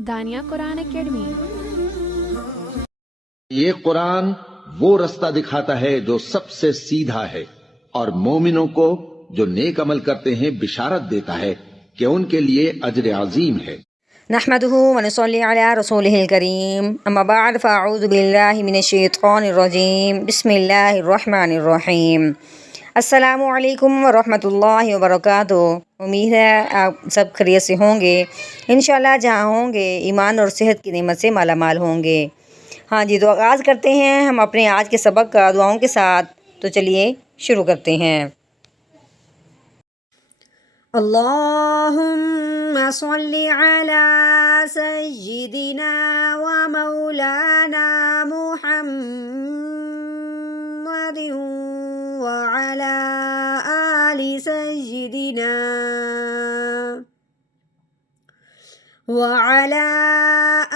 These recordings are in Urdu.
دانیہ قرآن اکیڈمی۔ یہ قرآن وہ رستہ دکھاتا ہے جو سب سے سیدھا ہے، اور مومنوں کو جو نیک عمل کرتے ہیں بشارت دیتا ہے کہ ان کے لیے اجر عظیم ہے۔ نحمده ونصلي على رسوله الكريم اما بعد فاعوذ بالله من الشیطان الرجیم بسم اللہ الرحمن الرحیم۔ السلام علیکم ورحمۃ اللہ وبرکاتہ۔ امید ہے آپ سب خیریت سے ہوں گے، انشاءاللہ جہاں ہوں گے ایمان اور صحت کی نعمت سے مالا مال ہوں گے۔ ہاں جی، تو آغاز کرتے ہیں ہم اپنے آج کے سبق کا دعاؤں کے ساتھ۔ تو چلیے شروع کرتے ہیں۔ اللہم صلی علی سیدنا و مولانا محمد وعلی آل سیدنا وعلی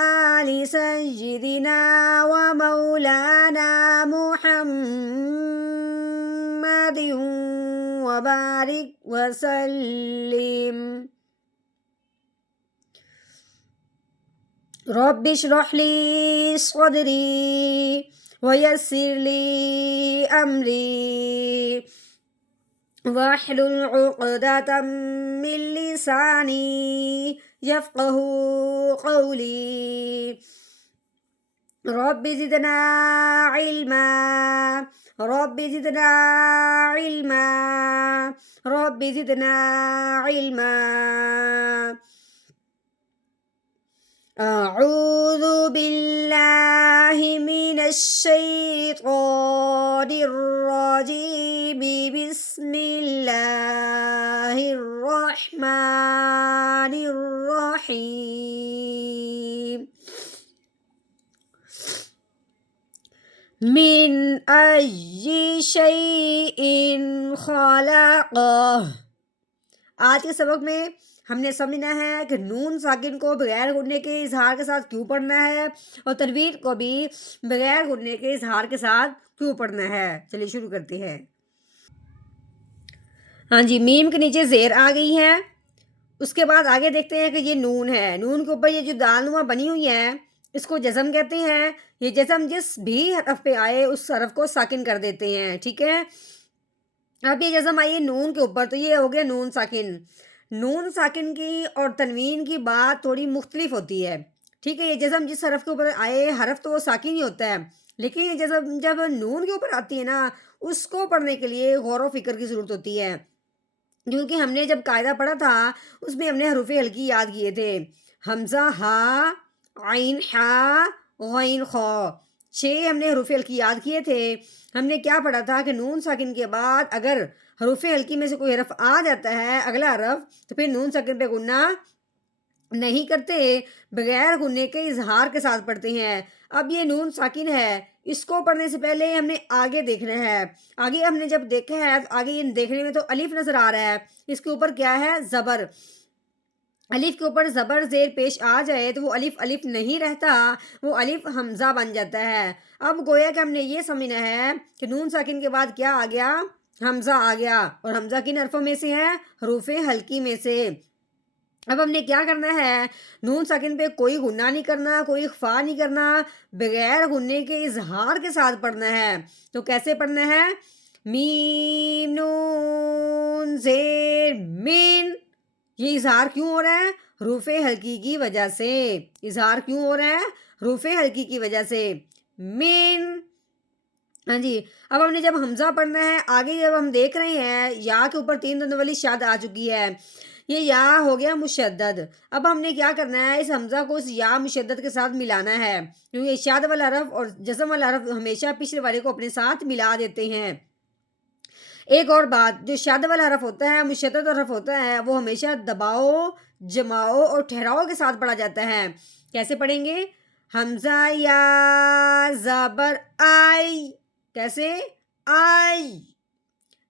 آل سیدنا و مولانا محمد وبارک وسلم۔ رب اشرح لی صدری ویسر لی امری واحلل عقدۃ من لسانی یفقہوا قولی۔ رب زدنا علما رب زدنا علما رب زدنا علما۔ اعوذ باللہ من الشیطان الرجیم بسم اللہ الرحمن الرحیم۔ من ای شیء خلقہ۔ آج کے سبق میں ہم نے سمجھنا ہے کہ نون ساکن کو بغیر غننے کے اظہار کے ساتھ کیوں پڑھنا ہے، اور تنوین کو بھی بغیر غننے کے اظہار کے ساتھ کیوں پڑھنا ہے۔ چلیے شروع کرتے ہیں۔ ہاں جی، میم کے نیچے زیر آ گئی ہے، اس کے بعد آگے دیکھتے ہیں کہ یہ نون ہے۔ نون کے اوپر یہ جو دال نما بنی ہوئی ہے اس کو جزم کہتے ہیں۔ یہ جزم جس بھی حرف پہ آئے اس حرف کو ساکن کر دیتے ہیں، ٹھیک ہے۔ اب یہ جزم آئی ہے نون کے اوپر، تو یہ ہو گیا نون ساکن۔ نون ساکن کی اور تنوین کی بات تھوڑی مختلف ہوتی ہے، ٹھیک ہے۔ یہ جزم جس حرف کے اوپر آئے، حرف تو وہ ساکن ہی ہوتا ہے، لیکن یہ جزم جب نون کے اوپر آتی ہے نا، اس کو پڑھنے کے لیے غور و فکر کی ضرورت ہوتی ہے، کیونکہ ہم نے جب قاعدہ پڑھا تھا اس میں ہم نے حروف ہلکی یاد کیے تھے۔ حمزہ ہا، عین ہا، غین خا، 6 ہم نے حروف ہلکی یاد کیے تھے۔ ہم نے کیا پڑھا تھا کہ نون ساکن کے بعد اگر حروف ہلکی میں سے کوئی حرف آ جاتا ہے، اگلا حرف، تو پھر نون ساکن پہ غنہ نہیں کرتے، بغیر غننے کے اظہار کے ساتھ پڑھتے ہیں۔ اب یہ نون ساکن ہے، اس کو پڑھنے سے پہلے ہم نے آگے دیکھنا ہے۔ آگے ہم نے جب دیکھا ہے تو آگے یہ دیکھنے میں تو الف نظر آ رہا ہے، اس کے اوپر کیا ہے؟ زبر۔ الف کے اوپر زبر زیر پیش آ جائے تو وہ الف الف نہیں رہتا، وہ الف حمزہ بن جاتا ہے۔ اب گویا کہ ہم نے یہ سمجھنا ہے کہ نون ساکن کے بعد کیا آ گیا؟ حمزہ آ گیا، اور حمزہ کن حرفوں میں سے ہے؟ حروف ہلکی میں سے۔ اب ہم نے کیا کرنا ہے؟ نون ساکن پہ کوئی غنہ نہیں کرنا، کوئی اخفا نہیں کرنا، بغیر غننے کے اظہار کے ساتھ پڑھنا ہے۔ تو کیسے پڑھنا ہے؟ میم نون زیر مین۔ یہ اظہار کیوں ہو رہا ہے؟ حروف ہلکی کی وجہ سے۔ اظہار کیوں ہو رہا ہے؟ حروف ہلکی کی وجہ سے۔ مین۔ ہاں جی، اب ہم نے جب حمزہ پڑھنا ہے، آگے جب ہم دیکھ رہے ہیں یا کے اوپر 3 دندوں والی شاد آ چکی ہے، یہ یا ہو گیا مشدد۔ اب ہم نے کیا کرنا ہے؟ اس حمزہ کو اس یا مشدد کے ساتھ ملانا ہے، کیونکہ شاد والا حرف اور جزم والا حرف ہمیشہ پچھلے والے کو اپنے ساتھ ملا دیتے ہیں۔ ایک اور بات، جو شاد والا حرف ہوتا ہے، مشدد حرف ہوتا ہے، وہ ہمیشہ دباؤ، جماؤ اور ٹھہراؤ کے ساتھ پڑھا جاتا ہے۔ کیسے پڑھیں گے؟ حمزہ یا زبر آئی، کیسے؟ آئی۔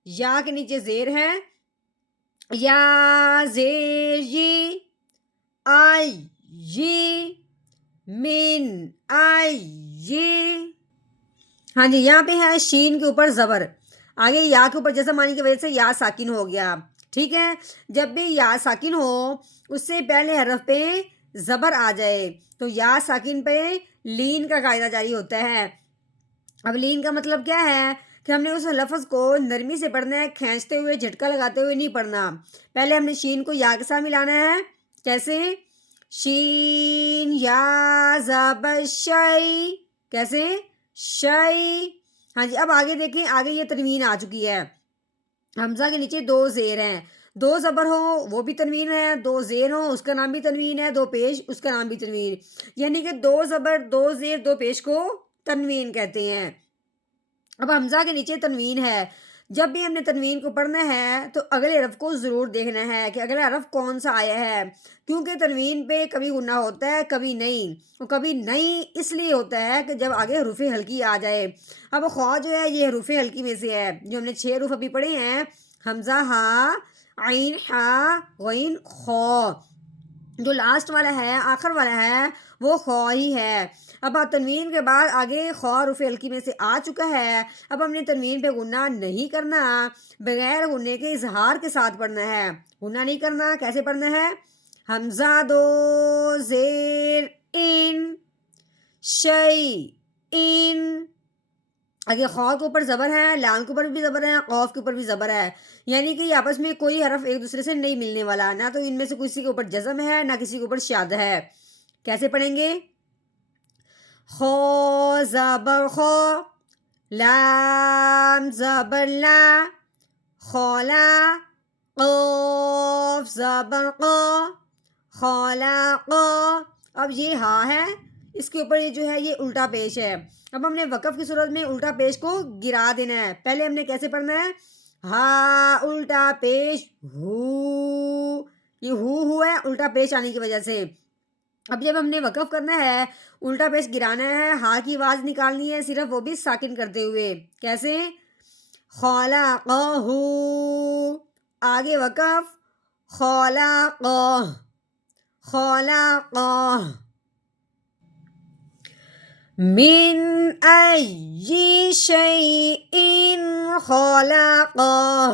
یا کے نیچے زیر ہے، یا زیر یی، آئی یی، من آئی یی۔ ہاں جی، یہاں پہ ہے شین کے اوپر زبر، آگے یا کے اوپر جزم آنے کی وجہ سے یا ساکن ہو گیا، ٹھیک ہے، جب بھی یا ساکن ہو اس سے پہلے حرف پہ زبر آ جائے تو یا ساکن پہ لین کا قاعدہ جاری ہوتا ہے۔ اب لین کا مطلب کیا ہے کہ ہم نے اس لفظ کو نرمی سے پڑھنا ہے، کھینچتے ہوئے جھٹکا لگاتے ہوئے نہیں پڑھنا۔ پہلے ہم نے شین کو یا کے ساتھ ملانا ہے، کیسے؟ شین یا زبر شئی، کیسے؟ شئی۔ ہاں جی، اب آگے دیکھیں، آگے یہ تنوین آ چکی ہے، حمزہ کے نیچے دو زیر ہیں، دو زبر ہو وہ بھی تنوین ہے، دو زیر ہو اس کا نام بھی تنوین ہے، دو پیش اس کا نام بھی تنوین، یعنی کہ دو زبر دو زیر دو پیش کو تنوین کہتے ہیں۔ اب حمزہ کے نیچے تنوین ہے، جب بھی ہم نے تنوین کو پڑھنا ہے تو اگلے حرف کو ضرور دیکھنا ہے کہ اگلا حرف کون سا آیا ہے، کیونکہ تنوین پہ کبھی غنہ ہوتا ہے کبھی نہیں، اور کبھی نہیں اس لیے ہوتا ہے کہ جب آگے حروف ہلکی آ جائے۔ اب خواہ جو ہے یہ حروف ہلکی میں سے ہے، جو ہم نے 6 حروف ابھی پڑھے ہیں، حمزہ ہا، عین ہا، غین خو، جو لاسٹ والا ہے آخر والا ہے وہ خو ہی ہے۔ اب تنوین کے بعد آگے خو حروف ہلکی میں سے آ چکا ہے، اب ہم نے تنوین پہ غنہ نہیں کرنا، بغیر غنے کے اظہار کے ساتھ پڑھنا ہے۔ غنہ نہیں کرنا، کیسے پڑھنا ہے؟ حمزہ دو زیر ان، شئی ان، آگے خو کے اوپر زبر ہے، لام کے اوپر بھی زبر ہے، قوف کے اوپر بھی زبر ہے، یعنی کہ یہ آپس میں کوئی حرف ایک دوسرے سے نہیں ملنے والا، نہ تو ان میں سے کسی کے اوپر جزم ہے نہ کسی کے اوپر شاد ہے۔ کیسے پڑھیں گے؟ خو زبر خو، لام زبر لا، خولا، قوف زبر قو، خولا قو۔ اب یہ ہا ہے، اس کے اوپر یہ جو ہے یہ الٹا پیش ہے، اب ہم نے وقف کی صورت میں الٹا پیش کو گرا دینا ہے۔ پہلے ہم نے کیسے پڑھنا ہے؟ ہا الٹا پیش ہو، یہ ہو ہے الٹا پیش آنے کی وجہ سے۔ اب جب ہم نے وقف کرنا ہے الٹا پیش گرانا ہے، ہا کی آواز نکالنی ہے صرف، وہ بھی ساکن کرتے ہوئے، کیسے؟ خلقہ، آگے وقف، خلقہ، خلقہ، من ای شیء خلقہ،